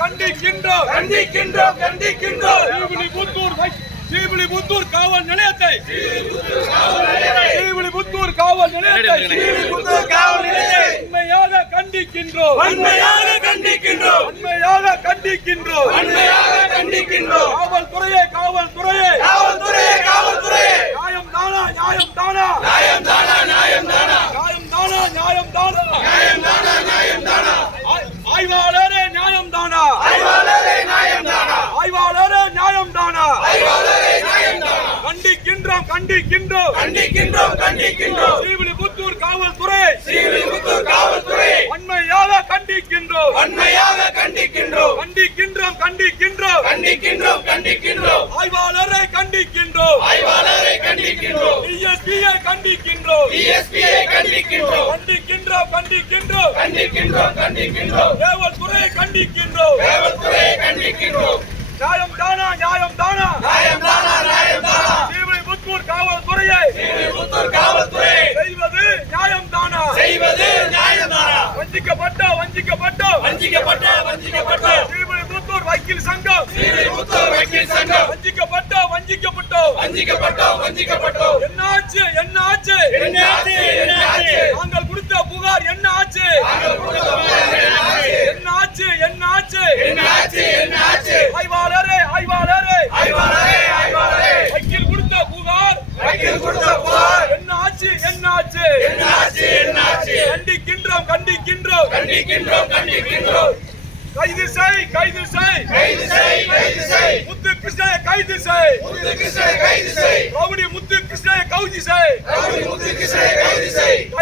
கண்டிக்கின்றோம் கண்டிக்கின்றோம் கண்டிக்கின்றோம் ஸ்ரீவில்லிபுத்தூர் காவல் நிலையத்தை ஸ்ரீவில்லிபுத்தூர் காவல் நிலையத்தை உண்மையாக கண்டிக்கின்றோம் வன்மையாக கண்டிக்கின்றோம் உண்மையாக கண்டிக்கின்றோம் வன்மையாக கண்டிக்கின்றோம் காவல்துறையே காவல்துறையே காவல்துறையே காவல்துறையே நியாயம் தானா நியாயம் தானா நியாயம் தானா நியாயம் தானா நியாயம் தானா நியாயம் தானா நியாயம் தானா நியாயம் தானா ஆய்வாளரே நியாயம் தானா ஆய்வாளரே நியாயம் தானா ஆய்வாளரே நியாயம் தானா ஆய்வாளரே நியாயம் தானா கண்டிக்கின்றோம் கண்டிக்கின்றோம் கண்டிக்கின்றோம் கண்டிக்கின்றோம் ஸ்ரீவில்லிபுத்தூர் காவல்துறை ஸ்ரீவில்லிபுத்தூர் காவல்துறை வன்மையாக கண்டிக்கின்றோம் வன்மையாக கண்டிக்கின்றோம் கண்டிக்கின்றோம் கண்டிக்கின்றோம் கண்டிக்கின்றோம் கண்டிக்கின்றோம் ஆய்வாளரை கண்டிக்கின்றோம் ஆய்வாளரை கண்டிக்கின்றோம் டிஎஸ்பியை கண்டிக்கின்றோம் டிஎஸ்பியை கண்டிக்கின்றோம் கண்டிக்கின்றோம் கண்டிக்கின்றோம் கண்டிக்கின்றோம் கண்டிக்கின்றோம் காவல்துறையை கண்டிக்கின்றோம் காவல்துறையை கண்டிக்கின்றோம் நியாயம் தானா நியாயம் தானா நியாயம் தானா நியாயம் தானா ஸ்ரீவில்லிபுத்தூர் காவல்துறையை ஸ்ரீவில்லிபுத்தூர் காவல்துறை செய்வது நியாயம் தானா செய்வது நியாயம் தானா வஞ்சிக்கப்பட்ட ஸ்ரீவில்லிபுத்தூர் வக்கீல் சங்கம் ஸ்ரீவில்லிபுத்தூர் வக்கீல் சங்கம் வஞ்சிக்கப்பட்டோம் என்னாச்சு என்னாச்சு என்னாச்சு என்னாச்சு நாங்கள் கொடுத்த புகார் என்ன ஆச்சு என்னாச்சு என்னாச்சு என்னாச்சு என்னாச்சு ஆய்வாளரே ஆய்வாளரே ஆய்வாளரே ஆய்வாளரே வக்கீல் கொடுத்த புகார் வக்கீல் கொடுத்த புகார் என்னாச்சு என்னாச்சு என்னாச்சு என்னாச்சு கண்டிக்கின்றோம் கண்டிக்கின்றோம் கண்டிக்கின்றோம் கண்டிக்கின்றோம் கைது செய் கைது செய் கைது செய் கைது செய் முத்து கிருஷ்ணனை கைது செய் முத்து கிருஷ்ணனை கைது செய் ரவுடி முத்து கிருஷ்ணனை கைது செய் ரவுடி முத்து கிருஷ்ணனை கைது செய்